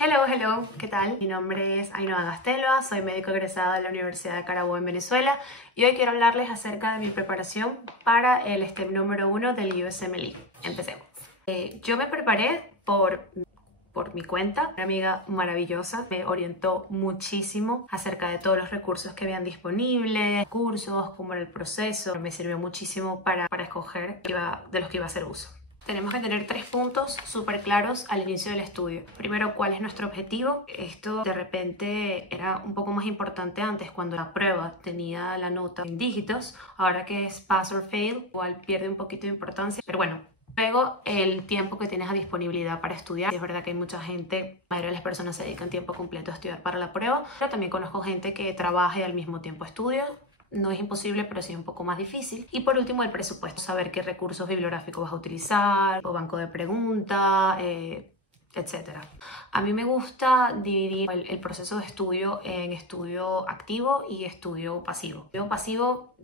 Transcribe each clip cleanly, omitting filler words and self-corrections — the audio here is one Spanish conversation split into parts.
Hello, ¿qué tal? Mi nombre es Ainhoa Gastelua, soy médico egresada de la Universidad de Carabobo en Venezuela y hoy quiero hablarles acerca de mi preparación para el STEM número 1 del USMLE. Empecemos. Yo me preparé por mi cuenta. Una amiga maravillosa me orientó muchísimo acerca de todos los recursos que habían disponibles, cursos, cómo era el proceso. Me sirvió muchísimo para escoger de los que iba a hacer uso. Tenemos que tener 3 puntos súper claros al inicio del estudio. Primero, ¿cuál es nuestro objetivo? Esto de repente era un poco más importante antes, cuando la prueba tenía la nota en dígitos. Ahora que es pass or fail, igual pierde un poquito de importancia. Pero bueno, luego el tiempo que tienes a disponibilidad para estudiar. Es verdad que hay mucha gente, la mayoría de las personas se dedican tiempo completo a estudiar para la prueba, pero también conozco gente que trabaja y al mismo tiempo estudia. No es imposible, pero sí un poco más difícil. Y por último, el presupuesto. Saber qué recursos bibliográficos vas a utilizar, o banco de preguntas, etcétera. A mí me gusta dividir el proceso de estudio en estudio activo y estudio pasivo. Estudio pasivo,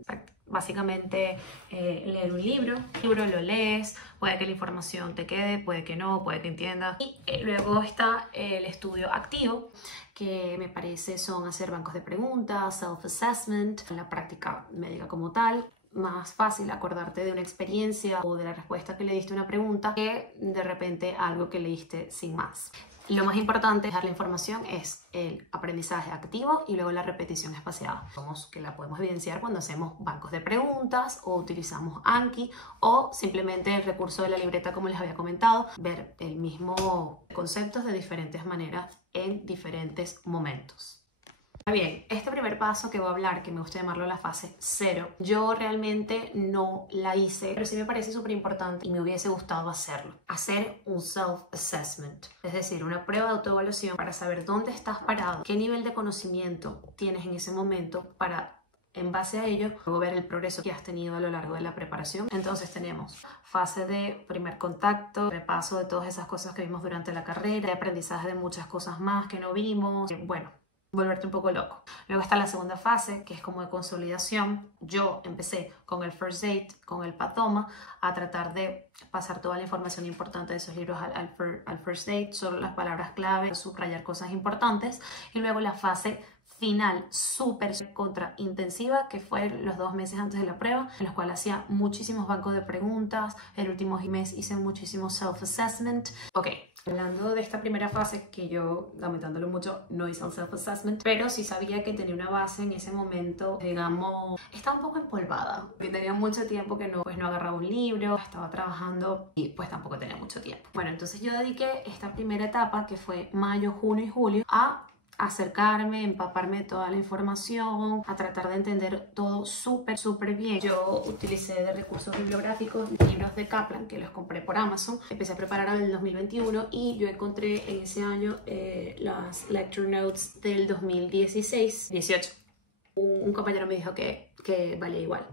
básicamente leer un libro, lo lees, puede que la información te quede, puede que no, puede que entiendas. Y luego está el estudio activo, que me parece son hacer bancos de preguntas, self-assessment, la práctica médica como tal. Más fácil acordarte de una experiencia o de la respuesta que le diste a una pregunta que de repente algo que leíste sin más. Lo más importante de dejar la información es el aprendizaje activo y luego la repetición espaciada. Que la podemos evidenciar cuando hacemos bancos de preguntas o utilizamos Anki o simplemente el recurso de la libreta, como les había comentado, ver el mismo concepto de diferentes maneras en diferentes momentos. Bien, este primer paso que voy a hablar, que me gusta llamarlo la fase 0, yo realmente no la hice, pero sí me parece súper importante y me hubiese gustado hacerlo. Hacer un self-assessment, es decir, una prueba de autoevaluación para saber dónde estás parado, qué nivel de conocimiento tienes en ese momento para, en base a ello, luego ver el progreso que has tenido a lo largo de la preparación. Entonces tenemos fase de primer contacto, repaso de todas esas cosas que vimos durante la carrera, de aprendizaje de muchas cosas más que no vimos, volverte un poco loco. Luego está la segunda fase, que es como de consolidación. Yo empecé con el first aid, con el patoma, a tratar de pasar toda la información importante de esos libros al first aid, solo las palabras clave, subrayar cosas importantes. Y luego la fase final, súper contra intensiva, que fue los 2 meses antes de la prueba, en los cuales hacía muchísimos bancos de preguntas. El último mes hice muchísimo self-assessment. Ok, hablando de esta primera fase, que yo, lamentándolo mucho, no hice un self-assessment, pero sí sabía que tenía una base en ese momento, digamos, estaba un poco empolvada, que tenía mucho tiempo que no agarraba un libro, estaba trabajando y pues tampoco tenía mucho tiempo. Bueno, entonces yo dediqué esta primera etapa, que fue mayo, junio y julio, a acercarme, empaparme de toda la información, a tratar de entender todo súper bien. Yo utilicé de recursos bibliográficos libros de Kaplan que los compré por Amazon. Empecé a preparar en el 2021 y yo encontré en ese año las lecture notes del 2016-18. Un compañero me dijo que valía igual.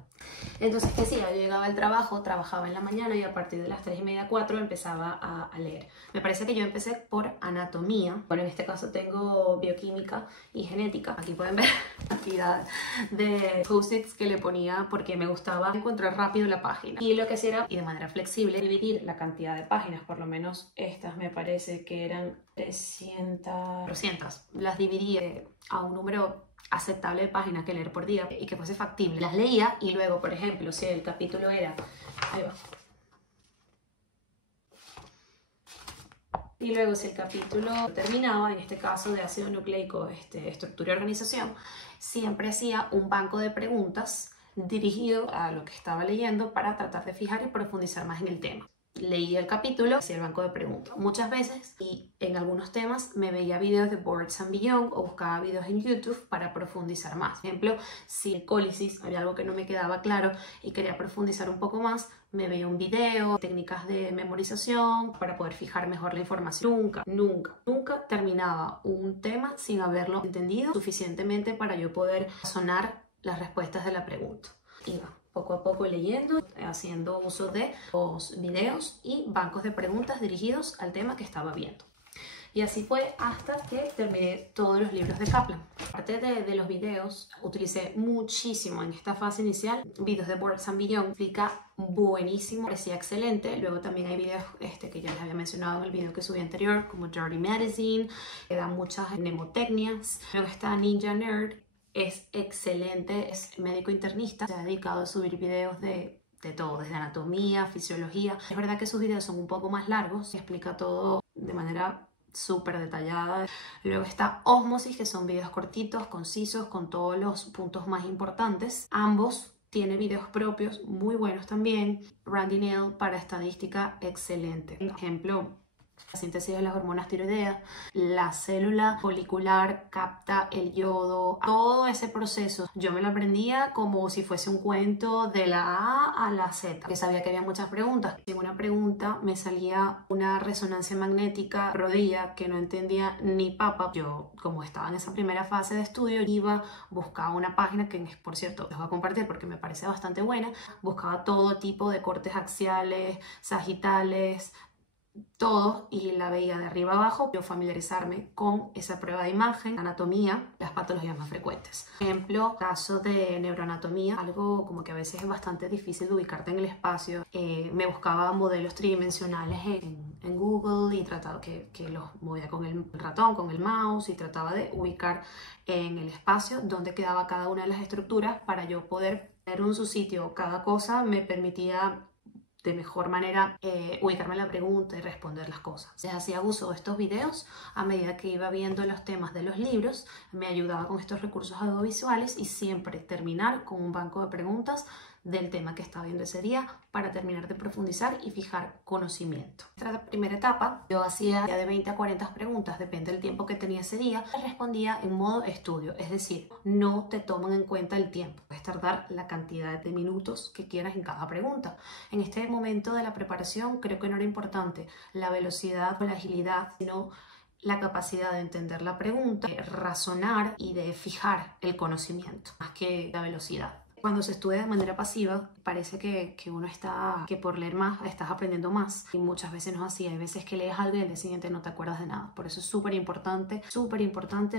Entonces, ¿qué hacía? Yo llegaba al trabajo, trabajaba en la mañana y a partir de las 3:30, 4 empezaba a leer. Me parece que yo empecé por anatomía. Bueno, en este caso tengo bioquímica y genética. Aquí pueden ver la cantidad de post-its que le ponía porque me gustaba encontrar rápido la página. Y lo que hacía era, y de manera flexible, dividir la cantidad de páginas. Por lo menos estas me parece que eran 300. Las dividí a un número aceptable de páginas que leer por día y que fuese factible. Las leía y luego, por ejemplo, si el capítulo era... Ahí va. Y luego si el capítulo terminaba, en este caso de ácido nucleico, estructura y organización, siempre hacía un banco de preguntas dirigido a lo que estaba leyendo para tratar de fijar y profundizar más en el tema. Leía el capítulo, hacía el banco de preguntas muchas veces y en algunos temas me veía videos de Boards and Beyond o buscaba videos en YouTube para profundizar más. Por ejemplo, si en cólisis había algo que no me quedaba claro y quería profundizar un poco más, me veía un video, técnicas de memorización para poder fijar mejor la información. Nunca terminaba un tema sin haberlo entendido suficientemente para yo poder razonar las respuestas de la pregunta. Iba poco a poco leyendo, haciendo uso de los videos y bancos de preguntas dirigidos al tema que estaba viendo. Y así fue hasta que terminé todos los libros de Kaplan. Aparte de los videos, utilicé muchísimo en esta fase inicial videos de Words and Beyond. Explica buenísimo, parecía excelente. Luego también hay videos que ya les había mencionado en el video que subí anterior, como Dirty Medicine, que da muchas mnemotecnias. Luego está Ninja Nerd, es excelente, es médico internista, se ha dedicado a subir videos de todo, desde anatomía, fisiología. Es verdad que sus videos son un poco más largos y explica todo de manera súper detallada. Luego está Osmosis, que son videos cortitos, concisos, con todos los puntos más importantes. Ambos tiene videos propios muy buenos también. Randy Nail para estadística, excelente. Por ejemplo, la síntesis de las hormonas tiroideas, la célula folicular capta el yodo, todo ese proceso. Yo me lo aprendía como si fuese un cuento de la A a la Z, que sabía que había muchas preguntas. En una pregunta me salía una resonancia magnética rodilla que no entendía ni papa. Yo, como estaba en esa primera fase de estudio, iba, buscaba una página que, por cierto, les voy a compartir porque me parece bastante buena. Buscaba todo tipo de cortes axiales, sagitales, todo, y la veía de arriba abajo. Yo familiarizarme con esa prueba de imagen, anatomía, las patologías más frecuentes. Por ejemplo, caso de neuroanatomía, algo como que a veces es bastante difícil de ubicarte en el espacio. Me buscaba modelos tridimensionales en Google y trataba que los movía con el ratón, con el mouse, y trataba de ubicar en el espacio dónde quedaba cada una de las estructuras para yo poder tener en su sitio. Cada cosa me permitía de mejor manera ubicarme en la pregunta y responder las cosas. Entonces hacía uso de estos videos a medida que iba viendo los temas de los libros, me ayudaba con estos recursos audiovisuales y siempre terminar con un banco de preguntas del tema que estaba viendo ese día para terminar de profundizar y fijar conocimiento. En esta primera etapa yo hacía de 20 a 40 preguntas, depende del tiempo que tenía ese día, y respondía en modo estudio, es decir, no te toman en cuenta el tiempo, puedes tardar la cantidad de minutos que quieras en cada pregunta. En este momento de la preparación creo que no era importante la velocidad o la agilidad, sino la capacidad de entender la pregunta, de razonar y de fijar el conocimiento, más que la velocidad. Cuando se estudia de manera pasiva, parece que uno está, que por leer más estás aprendiendo más, y muchas veces no es así. Hay veces que lees algo y al día siguiente no te acuerdas de nada. Por eso es súper importante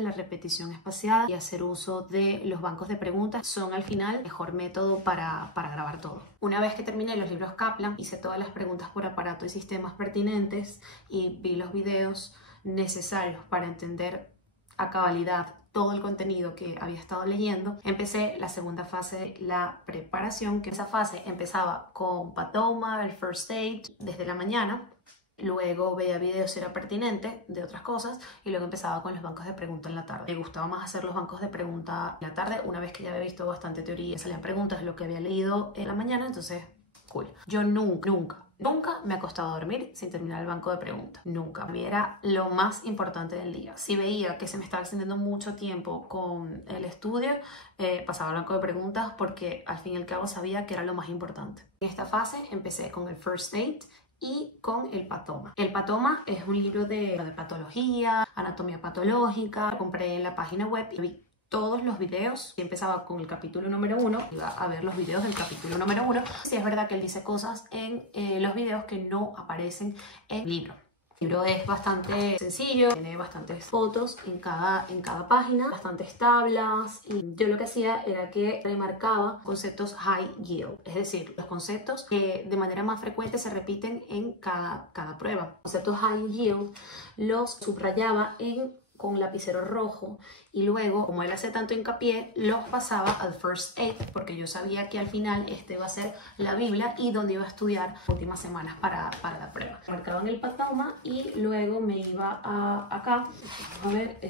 la repetición espaciada y hacer uso de los bancos de preguntas. Son al final el mejor método para grabar todo. Una vez que terminé los libros Kaplan, hice todas las preguntas por aparato y sistemas pertinentes y vi los videos necesarios para entender a cabalidad todo el contenido que había estado leyendo. Empecé la segunda fase, la preparación, que esa fase empezaba con Patoma, el First Aid, desde la mañana. Luego veía videos si era pertinente de otras cosas y luego empezaba con los bancos de preguntas en la tarde. Me gustaba más hacer los bancos de preguntas en la tarde, una vez que ya había visto bastante teoría, salían preguntas de lo que había leído en la mañana, entonces cool. Yo nunca me acostaba a dormir sin terminar el banco de preguntas. Nunca. Para mí era lo más importante del día. Si veía que se me estaba extendiendo mucho tiempo con el estudio, pasaba al banco de preguntas porque al fin y al cabo sabía que era lo más importante. En esta fase empecé con el First Aid y con el Patoma. El Patoma es un libro de patología, anatomía patológica. Lo compré en la página web y vi todos los videos. Y empezaba con el capítulo número 1, iba a ver los videos del capítulo número 1. Sí, es verdad que él dice cosas en los videos que no aparecen en el libro. El libro es bastante sencillo, tiene bastantes fotos en cada página, bastantes tablas, y yo lo que hacía era que remarcaba conceptos high yield, es decir, los conceptos que de manera más frecuente se repiten en cada prueba. Los conceptos high yield los subrayaba con lapicero rojo y luego, como él hace tanto hincapié, los pasaba al First Aid porque yo sabía que al final este iba a ser la Biblia y donde iba a estudiar las últimas semanas para la prueba. Marcaba en el Patoma y luego me iba acá, a ver,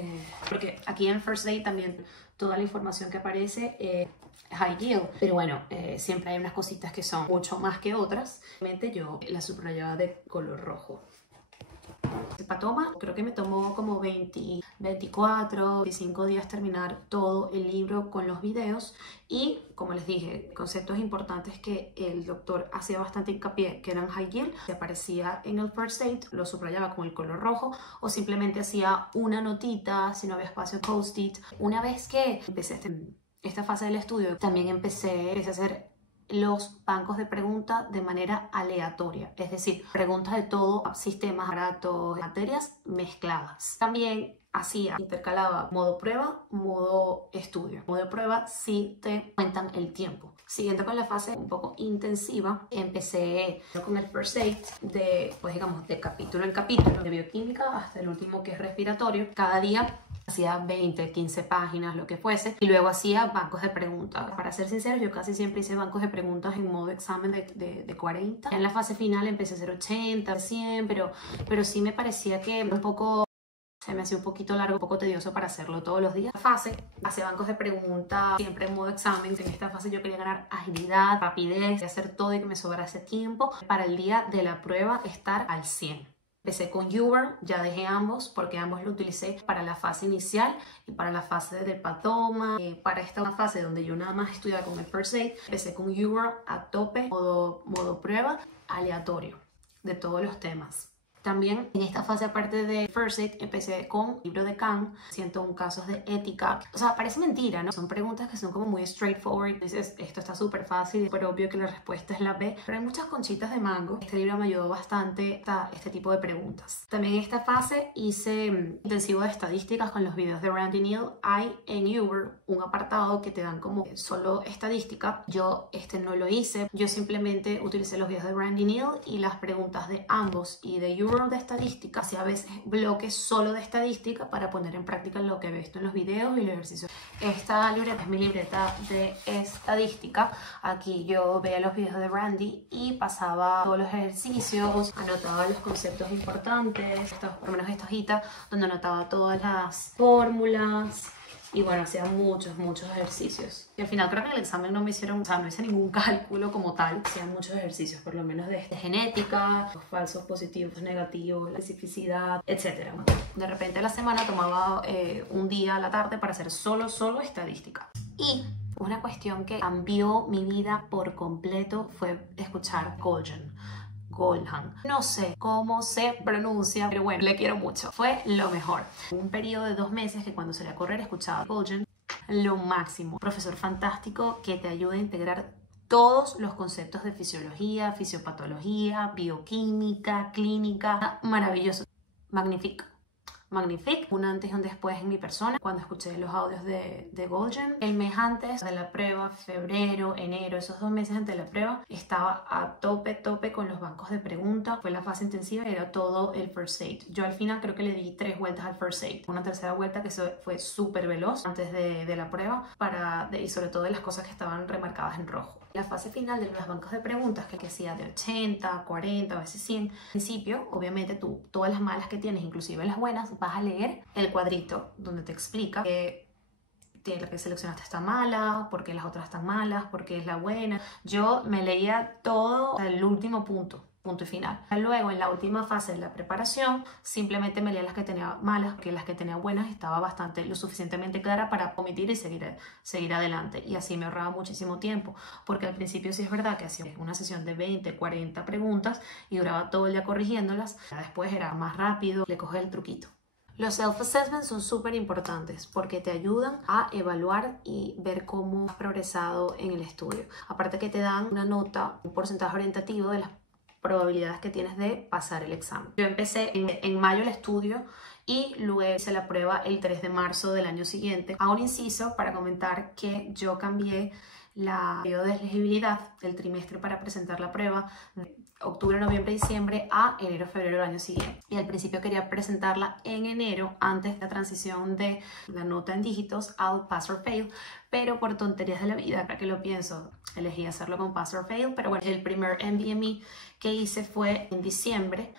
porque aquí en First Aid también toda la información que aparece high yield, pero bueno, siempre hay unas cositas que son mucho más que otras. Realmente yo la subrayaba de color rojo. El Patoma creo que me tomó como 24, 25 días terminar todo el libro con los videos y, como les dije, conceptos importantes que el doctor hacía bastante hincapié que eran high yield. Si aparecía en el First Aid lo subrayaba con el color rojo o simplemente hacía una notita si no había espacio post-it. Una vez que empecé esta fase del estudio, también empecé a hacer los bancos de preguntas de manera aleatoria, es decir, preguntas de todo, sistemas, aparatos, materias mezcladas. También intercalaba modo prueba, modo estudio. Modo prueba sí te cuentan el tiempo. Siguiendo con la fase un poco intensiva, empecé con el First Aid pues digamos, de capítulo en capítulo, de bioquímica hasta el último que es respiratorio. Cada día hacía 20, 15 páginas, lo que fuese, y luego hacía bancos de preguntas. Para ser sincero, yo casi siempre hice bancos de preguntas en modo examen de 40. En la fase final empecé a hacer 80, 100, pero sí me parecía que un poco... se me hacía un poquito largo, un poco tedioso para hacerlo todos los días. Hacía bancos de preguntas, siempre en modo examen. En esta fase yo quería ganar agilidad, rapidez, de hacer todo y que me sobrase tiempo para el día de la prueba estar al 100. Empecé con YouWorld, ya dejé ambos porque ambos lo utilicé para la fase inicial y para la fase del patoma. Para esta fase donde yo nada más estudiaba con el First Aid, empecé con YouWorld a tope, modo prueba, aleatorio, de todos los temas. También en esta fase, aparte de First Aid, empecé con libro de Khan, 101 casos de ética. O sea, parece mentira, ¿no? Son preguntas que son como muy straightforward. Dices, esto está súper fácil, pero obvio que la respuesta es la B. Pero hay muchas conchitas de mango. Este libro me ayudó bastante a este tipo de preguntas. También en esta fase hice intensivo de estadísticas con los videos de Randy Neal. Hay en YouWorld un apartado que te dan como solo estadística. Yo no lo hice. Yo simplemente utilicé los videos de Randy Neal y las preguntas de ambos y de YouWorld de estadística, hacía a veces bloques solo de estadística para poner en práctica lo que he visto en los videos y los ejercicios. Esta libreta es mi libreta de estadística. Aquí yo veía los videos de Randy y pasaba todos los ejercicios, anotaba los conceptos importantes, por lo menos esta hojita donde anotaba todas las fórmulas. Y bueno, hacía muchos ejercicios. Y al final creo que en el examen no me hicieron, o sea, no hice ningún cálculo como tal. Hacían muchos ejercicios, por lo menos de genética, los falsos positivos, negativos, la especificidad, etc. De repente a la semana tomaba un día a la tarde para hacer solo estadística. Y una cuestión que cambió mi vida por completo fue escuchar Goldhan. No sé cómo se pronuncia, pero bueno, le quiero mucho. Fue lo mejor. Un periodo de 2 meses que cuando salí a correr escuchaba Goldhan, lo máximo. Profesor fantástico que te ayuda a integrar todos los conceptos de fisiología, fisiopatología, bioquímica, clínica. Maravilloso. Magnífico. Un antes y un después en mi persona cuando escuché los audios de Goldhan. El mes antes de la prueba, febrero, enero, esos 2 meses antes de la prueba, estaba a tope con los bancos de preguntas. Fue la fase intensiva, era todo el First Aid. Yo al final creo que le di 3 vueltas al First Aid. Una tercera vuelta que fue súper veloz antes de la prueba y sobre todo de las cosas que estaban remarcadas en rojo. La fase final de los bancos de preguntas, que hacía de 80, 40, a veces 100. Al principio, obviamente tú, todas las malas que tienes, inclusive las buenas, vas a leer el cuadrito donde te explica que la que seleccionaste está mala, por qué las otras están malas, por qué es la buena. Yo me leía todo hasta el último punto y final. Luego, en la última fase de la preparación, simplemente me leía las que tenía malas, porque las que tenía buenas estaba lo suficientemente clara para omitir y seguir adelante. Y así me ahorraba muchísimo tiempo, porque al principio sí es verdad que hacía una sesión de 20, 40 preguntas y duraba todo el día corrigiéndolas. Después era más rápido, le cogí el truquito. Los self-assessments son súper importantes porque te ayudan a evaluar y ver cómo has progresado en el estudio. Aparte que te dan una nota, un porcentaje orientativo de las probabilidades que tienes de pasar el examen. Yo empecé en mayo el estudio y luego hice la prueba el 3 de marzo del año siguiente. Hago un inciso para comentar que yo cambié el periodo de elegibilidad del trimestre para presentar la prueba de octubre, noviembre, diciembre a enero, febrero del año siguiente. Y al principio quería presentarla en enero, antes de la transición de la nota en dígitos al Pass or Fail, pero por tonterías de la vida, para que lo pienso, elegí hacerlo con Pass or Fail. Pero bueno, el primer NBME que hice fue en diciembre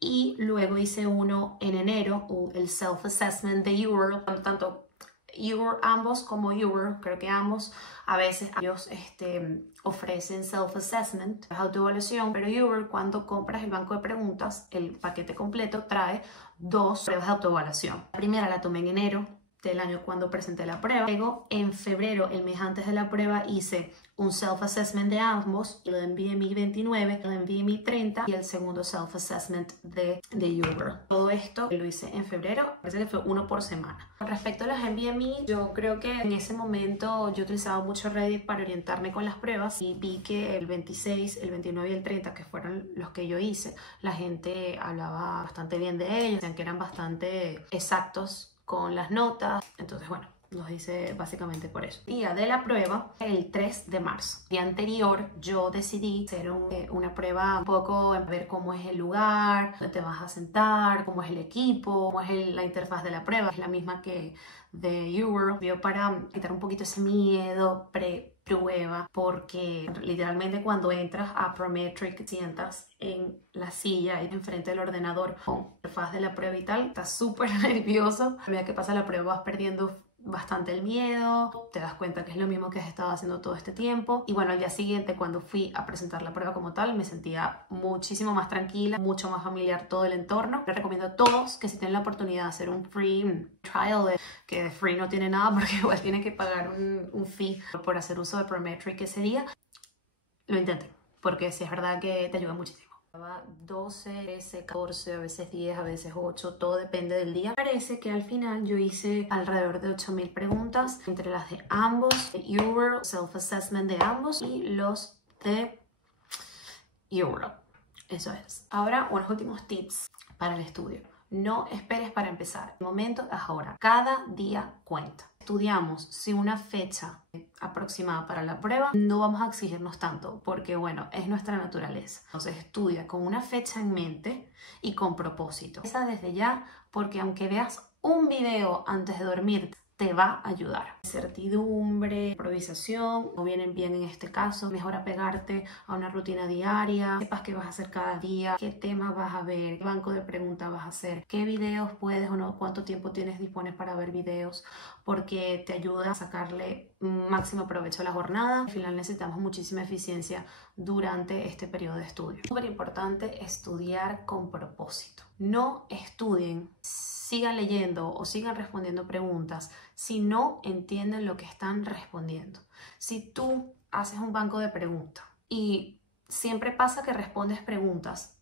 y luego hice uno en enero, el Self-Assessment de YouWorld. Tanto YouWorld, ambos como YouWorld, creo que ambos, a veces ellos ofrecen self-assessment, autoevaluación, pero YouWorld, cuando compras el banco de preguntas, el paquete completo trae 2 pruebas de autoevaluación. La primera la tomé en enero, del año cuando presenté la prueba. Luego, en febrero, el mes antes de la prueba, hice un self-assessment de ambos, el NVMe 29, el NVMe 30 y el segundo self-assessment de Uber. Todo esto lo hice en febrero, parece que fue uno por semana. Con respecto a los NVMe, yo creo que en ese momento yo utilizaba mucho Reddit para orientarme con las pruebas y vi que el 26, el 29 y el 30, que fueron los que yo hice, la gente hablaba bastante bien de ellos, decían que eran bastante exactos con las notas. Entonces, bueno, los hice básicamente por eso. Día de la prueba, el 3 de marzo. El día anterior yo decidí hacer una prueba un poco, ver cómo es el lugar, dónde te vas a sentar, cómo es el equipo, cómo es la interfaz de la prueba. Es la misma que de Uber, para quitar un poquito ese miedo prueba, porque literalmente cuando entras a Prometric sientas en la silla y enfrente del ordenador con la interfaz de la prueba y tal, estás súper nervioso. A medida que pasa la prueba vas perdiendo bastante el miedo, te das cuenta que es lo mismo que has estado haciendo todo este tiempo. Y bueno, al día siguiente, cuando fui a presentar la prueba como tal, me sentía muchísimo más tranquila, mucho más familiar todo el entorno. Les recomiendo a todos que si tienen la oportunidad de hacer un free trial, que de free no tiene nada porque igual tienen que pagar un fee por hacer uso de Prometric ese día, lo intenten, porque sí es verdad que te ayuda muchísimo. 12, 13, 14, a veces 10, a veces 8, todo depende del día. Parece que al final yo hice alrededor de 8000 preguntas entre las de ambos, de Uber, self-assessment de ambos y los de Uber. Eso es. Ahora, unos últimos tips para el estudio. No esperes para empezar. El momento es ahora. Cada día cuenta. Estudiamos sin una fecha aproximada para la prueba, no vamos a exigirnos tanto porque, bueno, es nuestra naturaleza. Entonces estudia con una fecha en mente y con propósito. Empieza desde ya, porque aunque veas un video antes de dormir, te va a ayudar. Certidumbre, improvisación, no vienen bien en este caso. Mejor apegarte a una rutina diaria, sepas qué vas a hacer cada día, qué temas vas a ver, qué banco de preguntas vas a hacer, qué videos puedes o no, cuánto tiempo disponible para ver videos, porque te ayuda a sacarle máximo provecho a la jornada. Al final necesitamos muchísima eficiencia durante este periodo de estudio. Súper importante estudiar con propósito. No estudien, sigan leyendo o sigan respondiendo preguntas si no entienden lo que están respondiendo. Si tú haces un banco de preguntas y siempre pasa que respondes preguntas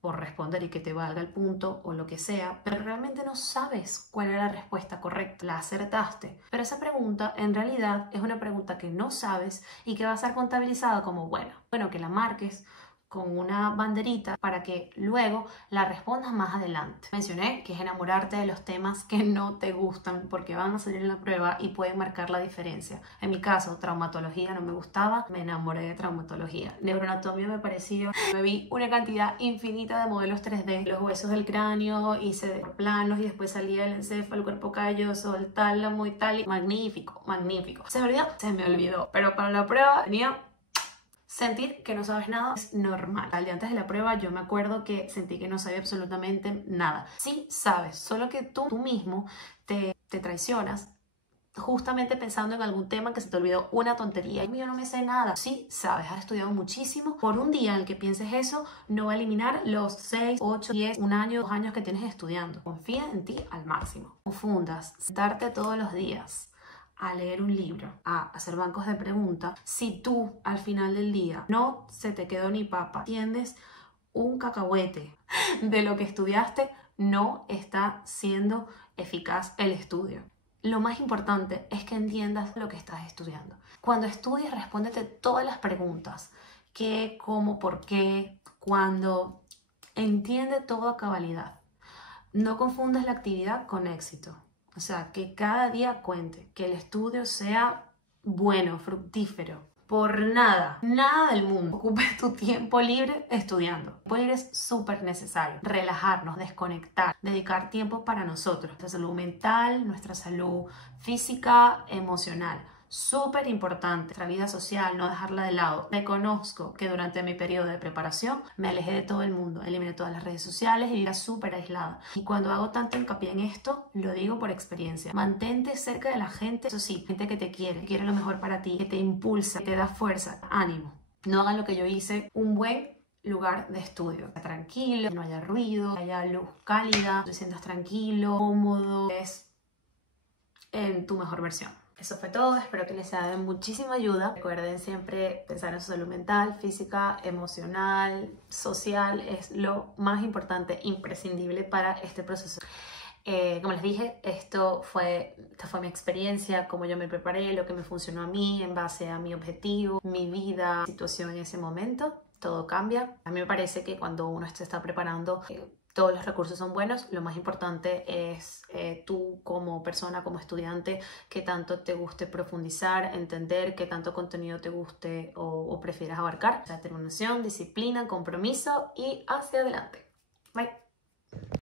por responder y que te valga el punto o lo que sea, pero realmente no sabes cuál era la respuesta correcta, la acertaste, pero esa pregunta en realidad es una pregunta que no sabes y que va a ser contabilizada como buena. Bueno, que la marques con una banderita para que luego la respondas más adelante. Mencioné que es enamorarte de los temas que no te gustan porque van a salir en la prueba y pueden marcar la diferencia. En mi caso, traumatología no me gustaba, me enamoré de traumatología. Neuroanatomía me pareció, me vi una cantidad infinita de modelos 3D, los huesos del cráneo, hice planos y después salía el encéfalo, el cuerpo calloso, el tálamo y tal. Magnífico, magnífico. ¿Se me olvidó, pero para la prueba tenía... Sentir que no sabes nada es normal. Al día antes de la prueba yo me acuerdo que sentí que no sabía absolutamente nada. Sí sabes, solo que tú mismo te traicionas justamente pensando en algún tema que se te olvidó una tontería. Yo no me sé nada. Sí sabes, has estudiado muchísimo. Por un día en el que pienses eso, no va a eliminar los 6, 8, 10, un año, 2 años que tienes estudiando. Confía en ti al máximo. Confundas, sentarte todos los días a leer un libro, a hacer bancos de preguntas, si tú al final del día no se te quedó ni papa, entiendes un cacahuete de lo que estudiaste, no está siendo eficaz el estudio. Lo más importante es que entiendas lo que estás estudiando. Cuando estudies, respóndete todas las preguntas. ¿Qué, cómo, por qué, cuándo? Entiende todo a cabalidad. No confundas la actividad con éxito. O sea, que cada día cuente, que el estudio sea bueno, fructífero. Por nada, nada del mundo ocupes tu tiempo libre estudiando. El tiempo libre es súper necesario. Relajarnos, desconectar, dedicar tiempo para nosotros. Nuestra salud mental, nuestra salud física, emocional. Súper importante, nuestra vida social, no dejarla de lado. Reconozco que durante mi periodo de preparación me alejé de todo el mundo, eliminé todas las redes sociales y vivía súper aislada. Y cuando hago tanto hincapié en esto, lo digo por experiencia. Mantente cerca de la gente, eso sí, gente que te quiere lo mejor para ti, que te impulsa, que te da fuerza, ánimo. No hagan lo que yo hice, un buen lugar de estudio. Tranquilo, no haya ruido, haya luz cálida, te sientas tranquilo, cómodo, es en tu mejor versión. Eso fue todo, espero que les sea de muchísima ayuda. Recuerden siempre pensar en su salud mental, física, emocional, social, es lo más importante, imprescindible para este proceso. Como les dije, esta fue mi experiencia, cómo yo me preparé, lo que me funcionó a mí en base a mi objetivo, mi vida, situación en ese momento. Todo cambia. A mí me parece que cuando uno se está preparando, todos los recursos son buenos. Lo más importante es tú como persona, como estudiante, qué tanto te guste profundizar, entender qué tanto contenido te guste o prefieras abarcar. Determinación, disciplina, compromiso y hacia adelante. Bye.